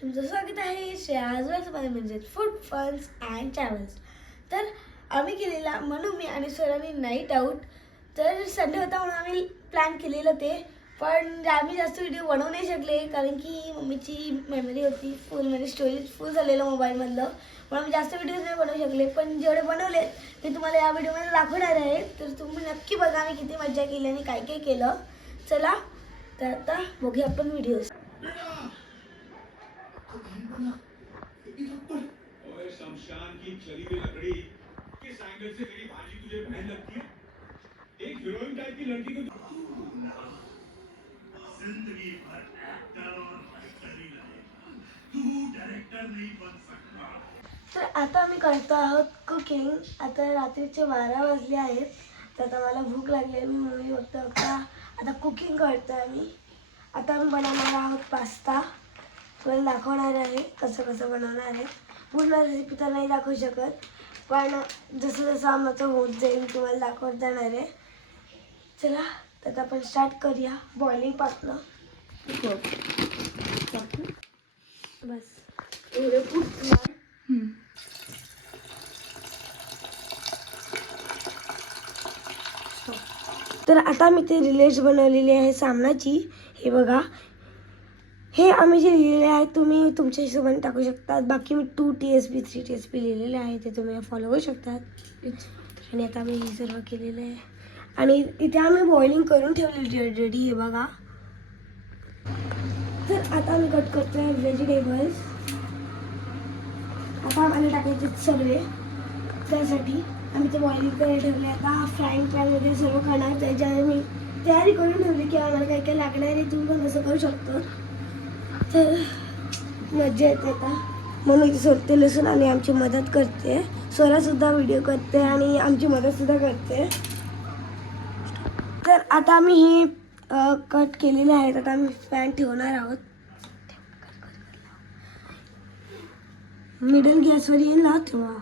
तुमचं स्वागत आहे श्रेयाजवळमध्ये म्हणजे फूड फन्स अँड ट्रॅव्हल्स. तर आम्ही केलेला म्हणून मी आणि स्वराने नाईट आऊट. तर संडे होता म्हणून आम्ही प्लॅन केलेलं ते, पण आम्ही जास्त व्हिडिओ बनवू नाही शकले कारण की मम्मीची मेमरी होती फुल, म्हणजे स्टोरेज फुल झालेलं मोबाईलमधलं, म्हणून आम्ही जास्त व्हिडिओज नाही बनवू शकले. पण जेवढे बनवले ते तुम्हाला या व्हिडिओमध्ये दाखवणार आहे, तर तुम्ही नक्की बघा आम्ही किती मजा केली आणि काय काय केलं. चला तर आता बघूया आपण व्हिडिओज. ओए शमशान की जली हुई लकड़ी किस एंगल से मेरी भाजी तुझे बहन लगती है? एक हीरोइन टाइप की लड़की को जिंदगी भर एक्टर और एक्टर ही रहेगा। तू डायरेक्टर नहीं बन सकता। तर आता आम्ही करतो आहोत कुकिंग. आता रात्रीचे 12 वाजले आहेत, तर आता मला भूक लागली आहे. मी मम्मी बघता आता कुकिंग करतो आहे मी. आता आम्ही बनवणार आहोत पास्ता. तुम्हाला दाखवणार आहे कसं कसं बनवणार आहे. पूर्ण रेसिपी तर नाही दाखवू शकत, पण जसं जसं आमचं होत जाईल तुम्हाला दाखवत जाणार आहे. चला तर आता आपण स्टार्ट करूया बॉइलिंगपासनं. बस एवढे फुटणार. तर आता मी ते रिलेट्स बनवलेली आहे सामनाची. हे बघा, हे आम्ही जे लिहिलेले आहे तुम्ही तुमच्या हिशोबाने टाकू शकतात. बाकी मी 2 TSP 3 TSP लिहिलेले आहे, ते तुम्ही फॉलो करू शकतात. आणि आता आम्ही हे सर्व केलेलं आहे आणि इथे आम्ही बॉइलिंग करून ठेवलेली रेडी. हे बघा, तर आता आम्ही कट करतो आहे व्हेजिटेबल्स. आता आम्हाला टाकायचे सगळे, त्यासाठी आम्ही ते बॉइलिंग करायला ठेवले. आता फ्राईंग पॅन वगैरे सर्व करणार, त्याच्यावर मी तयारी करून ठेवली की आम्हाला काय काय लागणार आहे. तुम्ही पण असं करू शकतो, तर मजा येते. आता म्हणून इथे सोडते लसूण आणि आमची मदत करते. स्वरासुद्धा व्हिडिओ करते आणि आमची मदतसुद्धा करते. तर आता आम्ही ही कट केलेले आहेत. आता आम्ही पॅन ठेवणार आहोत. मिडल गॅसवर येईल ना तेव्हा.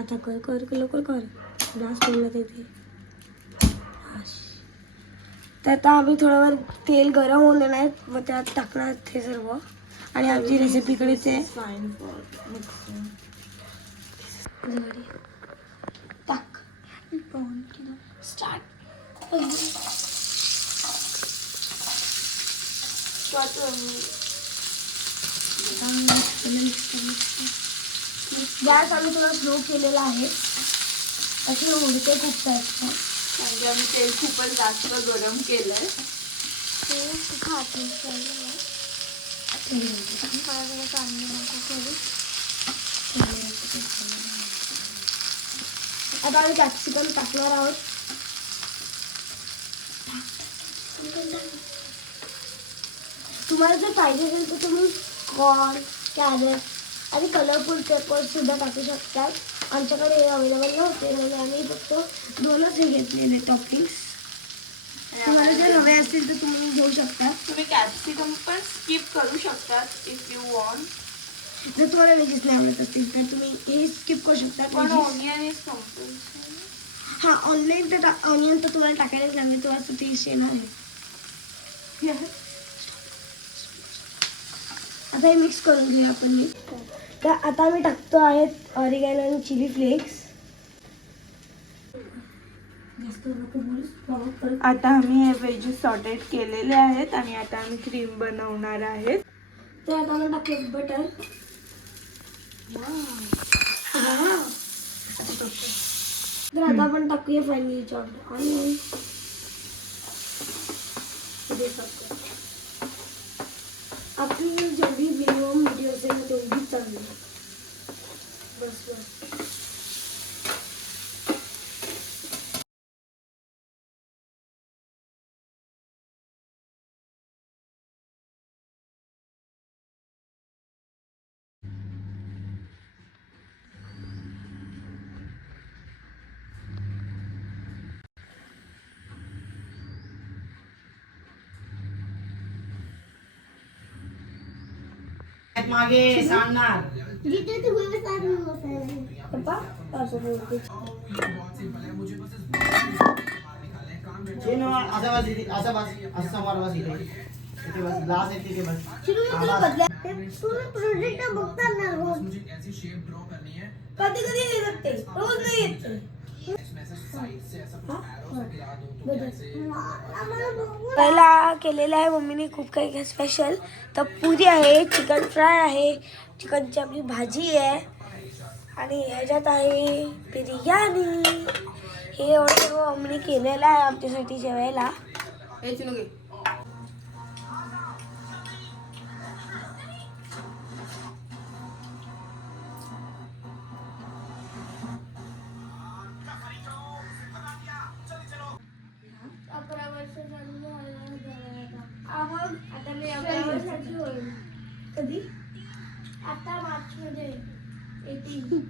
आता कर कर लवकर कर, गॅस ठेवला तिथे. तर आता आम्ही थोडा वेळ तेल गरम होऊ देणार व त्यात टाकणार ते सर्व. आणि आमची रेसिपीकडेच आहे. टाक स्टार्ट. गॅस आम्ही थोडा स्लो केलेला आहे, असे उडते खूप जास्त म्हणजे आम्ही तेल खूपच जास्त गरम केलंय. आता आम्ही कॅप्सिकम टाकणार आहोत. तुम्हाला जर पाहिजे असेल तर तुम्ही कॉर्न, कॅरेट आणि कलरफुल पेपर्स सुद्धा टाकू शकतात. आमच्याकडे हे अवेलेबल नव्हते म्हणजे आम्ही फक्त 2च हे घेतलेले टॉपिंग्स. तुम्हाला जर हवे असतील तर तुम्ही घेऊ शकता. तुम्ही कॅप्सिकम पण स्किप करू शकतात इफ यू वॉन्ट. जर तुम्हाला व्हेजेस नाही आवडत असतील तर तुम्ही हे स्किप करू शकता. पण ऑनियन इज कंपल्सरी. हां, ऑनियन तर तुम्हाला टाकायलाच लागेल, तुम्हाला टेस्ट येणार आहे. आता हे मिक्स करून घेऊया आपण. मी तर आता आम्ही टाकतो आहेत ऑरिगॅनो आणि चिली फ्लेक्स. आता आम्ही हे व्हेजेस सॉटेड केलेले आहेत आणि आता आम्ही क्रीम बनवणार आहेत. तर आता आपण टाकूया बटर. तर आता आपण टाकूया फायनली चॉप्ड ऑनियन. आपली जेवढी मिनिमम व्हिडिओ असेल तेवढीच चांगली. बस बस. मागे सांगणार पप्पा असं बोलते. असं समोर बस इथे. तिथे बस ग्लास आहे तिथे बस चिरू मी तुला बदला पूर्ण प्रोजेक्ट बघतात ना रोज मुझे एक ऐसी शेप ड्रॉ करनी है कधी कधी येतात ते रोज नाही येत ते. इसमें से साइड से ऐसा कुछ एरो से गिरा दूं तो कैसे पहिला केलेला आहे मम्मीने खूप काही काही स्पेशल. तर पुरी आहे, चिकन फ्राय आहे, चिकनची आपली भाजी आहे आणि ह्याच्यात आहे बिर्याणी. हे एवढं सगळं मम्मीने केलेलं आहे आमच्यासाठी जेवायला. आता मी 11 वर्षाची होईल. कधी? आता मार्च मध्ये 18.